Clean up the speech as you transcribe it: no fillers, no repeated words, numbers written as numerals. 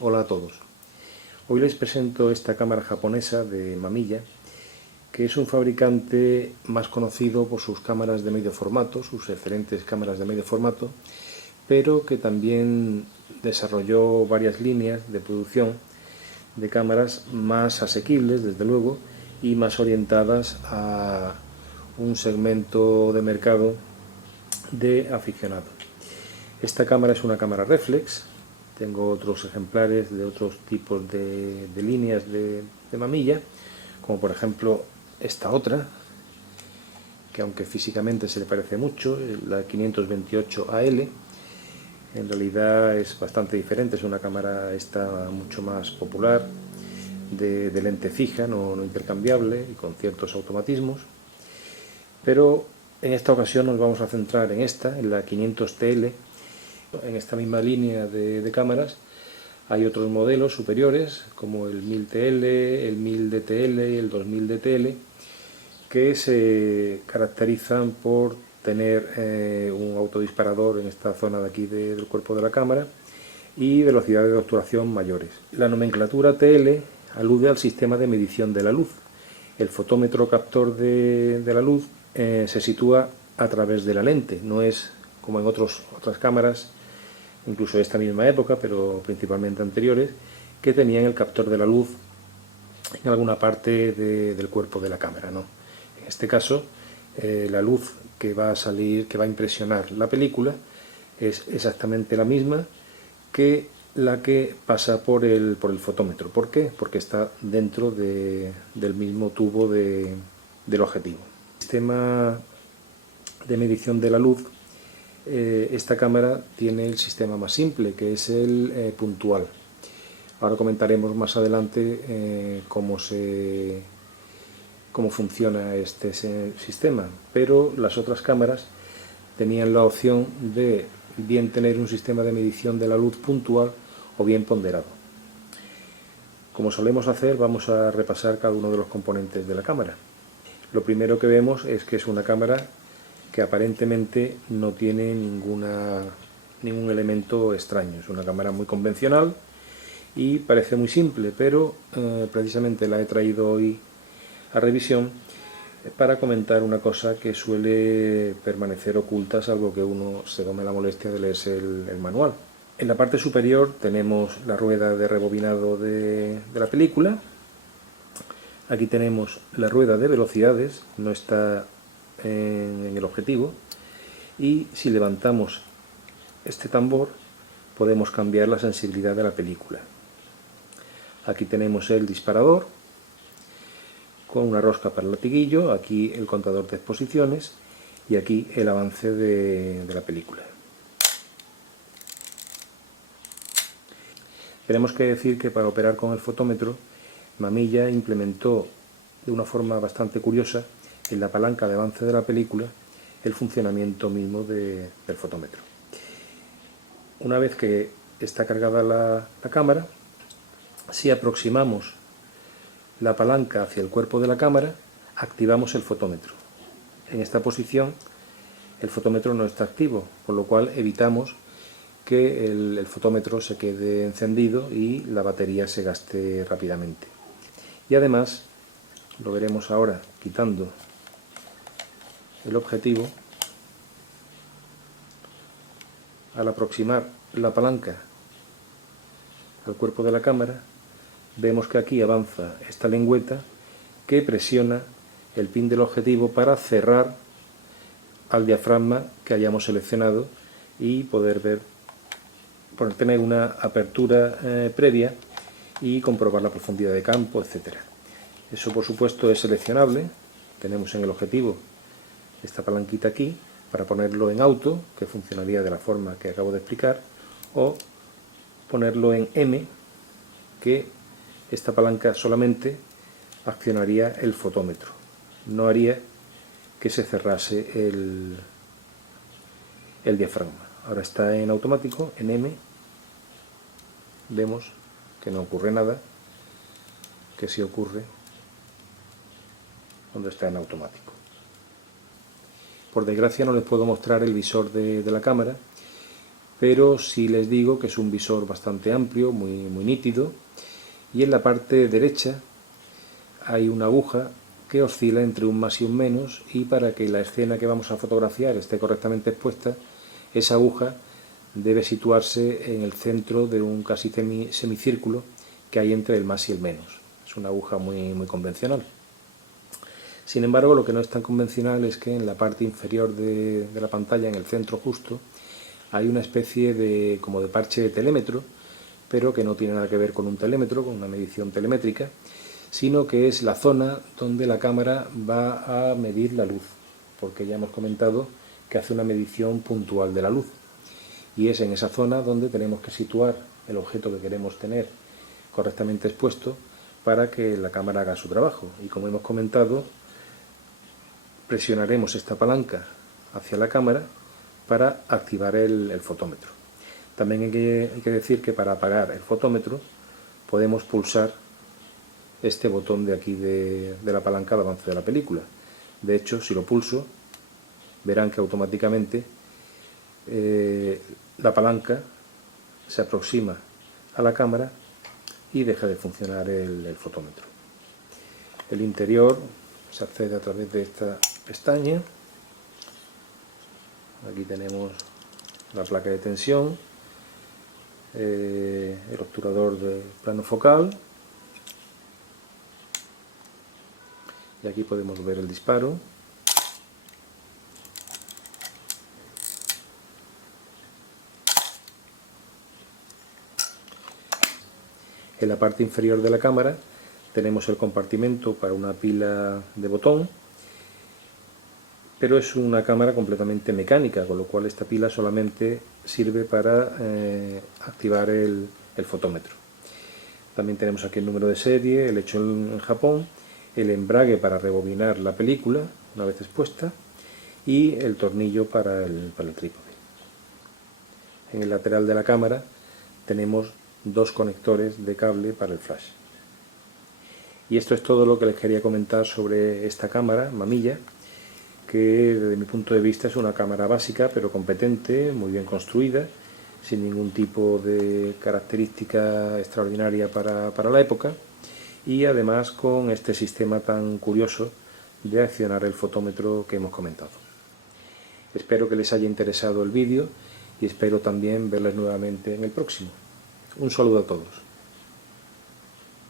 Hola a todos. Hoy les presento esta cámara japonesa de Mamilla, que es un fabricante más conocido por sus cámaras de medio formato, sus excelentes cámaras de medio formato, pero que también desarrolló varias líneas de producción de cámaras más asequibles, desde luego, y más orientadas a un segmento de mercado de aficionados. Esta cámara es una cámara reflex. Tengo otros ejemplares de otros tipos de líneas de Mamilla, como por ejemplo esta otra, que aunque físicamente se le parece mucho, la 528 AL, en realidad es bastante diferente. Es una cámara esta mucho más popular, de lente fija, no intercambiable y con ciertos automatismos. Pero en esta ocasión nos vamos a centrar en esta, en la 500TL. En esta misma línea de cámaras hay otros modelos superiores, como el 1000TL, el 1000DTL y el 2000DTL, que se caracterizan por tener un autodisparador en esta zona de aquí del cuerpo de la cámara y velocidades de obturación mayores. La nomenclatura TL alude al sistema de medición de la luz. El fotómetro captor de la luz se sitúa a través de la lente, no es como en otras cámaras, incluso de esta misma época, pero principalmente anteriores, que tenían el captor de la luz en alguna parte del cuerpo de la cámara, ¿no? En este caso, la luz que va a salir, que va a impresionar la película, es exactamente la misma que la que pasa por el fotómetro. ¿Por qué? Porque está dentro del mismo tubo del objetivo. El sistema de medición de la luz, esta cámara tiene el sistema más simple, que es el puntual. Ahora comentaremos más adelante cómo funciona este sistema, pero las otras cámaras tenían la opción de bien tener un sistema de medición de la luz puntual o bien ponderado. Como solemos hacer, vamos a repasar cada uno de los componentes de la cámara. Lo primero que vemos es que es una cámara que aparentemente no tiene ningún elemento extraño. Es una cámara muy convencional y parece muy simple, pero precisamente la he traído hoy a revisión para comentar una cosa que suele permanecer oculta, salvo que uno se tome la molestia de leerse el manual. En la parte superior tenemos la rueda de rebobinado de la película. Aquí tenemos la rueda de velocidades, no está en el objetivo, y si levantamos este tambor podemos cambiar la sensibilidad de la película. Aquí tenemos el disparador con una rosca para el latiguillo, aquí el contador de exposiciones y aquí el avance de la película. Tenemos que decir que para operar con el fotómetro, Mamilla implementó de una forma bastante curiosa en la palanca de avance de la película el funcionamiento mismo del fotómetro. Una vez que está cargada la cámara, si aproximamos la palanca hacia el cuerpo de la cámara, activamos el fotómetro. En esta posición el fotómetro no está activo, con lo cual evitamos que el fotómetro se quede encendido y la batería se gaste rápidamente. Y además, lo veremos ahora quitando el objetivo, al aproximar la palanca al cuerpo de la cámara, vemos que aquí avanza esta lengüeta que presiona el pin del objetivo para cerrar al diafragma que hayamos seleccionado y poder tener una apertura previa y comprobar la profundidad de campo, etc. Eso, por supuesto, es seleccionable. Tenemos en el objetivo esta palanquita aquí para ponerlo en auto, que funcionaría de la forma que acabo de explicar, o ponerlo en M, que esta palanca solamente accionaría el fotómetro, no haría que se cerrase el diafragma. Ahora está en automático, en M, vemos que no ocurre nada, que sí ocurre cuando está en automático. Por desgracia no les puedo mostrar el visor de la cámara, pero sí les digo que es un visor bastante amplio, muy nítido, y en la parte derecha hay una aguja que oscila entre un más y un menos, y para que la escena que vamos a fotografiar esté correctamente expuesta, esa aguja debe situarse en el centro de un casi semicírculo que hay entre el más y el menos. Es una aguja muy convencional. Sin embargo, lo que no es tan convencional es que en la parte inferior de la pantalla, en el centro justo, hay una especie de como de parche de telémetro, pero que no tiene nada que ver con un telémetro, con una medición telemétrica, sino que es la zona donde la cámara va a medir la luz, porque ya hemos comentado que hace una medición puntual de la luz, y es en esa zona donde tenemos que situar el objeto que queremos tener correctamente expuesto para que la cámara haga su trabajo. Y como hemos comentado, presionaremos esta palanca hacia la cámara para activar el fotómetro. También hay que decir que para apagar el fotómetro podemos pulsar este botón de aquí de la palanca de avance de la película. De hecho, si lo pulso, verán que automáticamente la palanca se aproxima a la cámara y deja de funcionar el fotómetro. El interior se accede a través de esta pestaña. Aquí tenemos la placa de tensión, el obturador de plano focal, y aquí podemos ver el disparo. En la parte inferior de la cámara tenemos el compartimento para una pila de botón, pero es una cámara completamente mecánica, con lo cual esta pila solamente sirve para activar el fotómetro. También tenemos aquí el número de serie, el hecho en Japón, el embrague para rebobinar la película una vez expuesta y el tornillo para el trípode. En el lateral de la cámara tenemos dos conectores de cable para el flash. Y esto es todo lo que les quería comentar sobre esta cámara Mamilla, que desde mi punto de vista es una cámara básica pero competente, muy bien construida, sin ningún tipo de característica extraordinaria para la época, y además con este sistema tan curioso de accionar el fotómetro que hemos comentado. Espero que les haya interesado el vídeo y espero también verles nuevamente en el próximo. Un saludo a todos.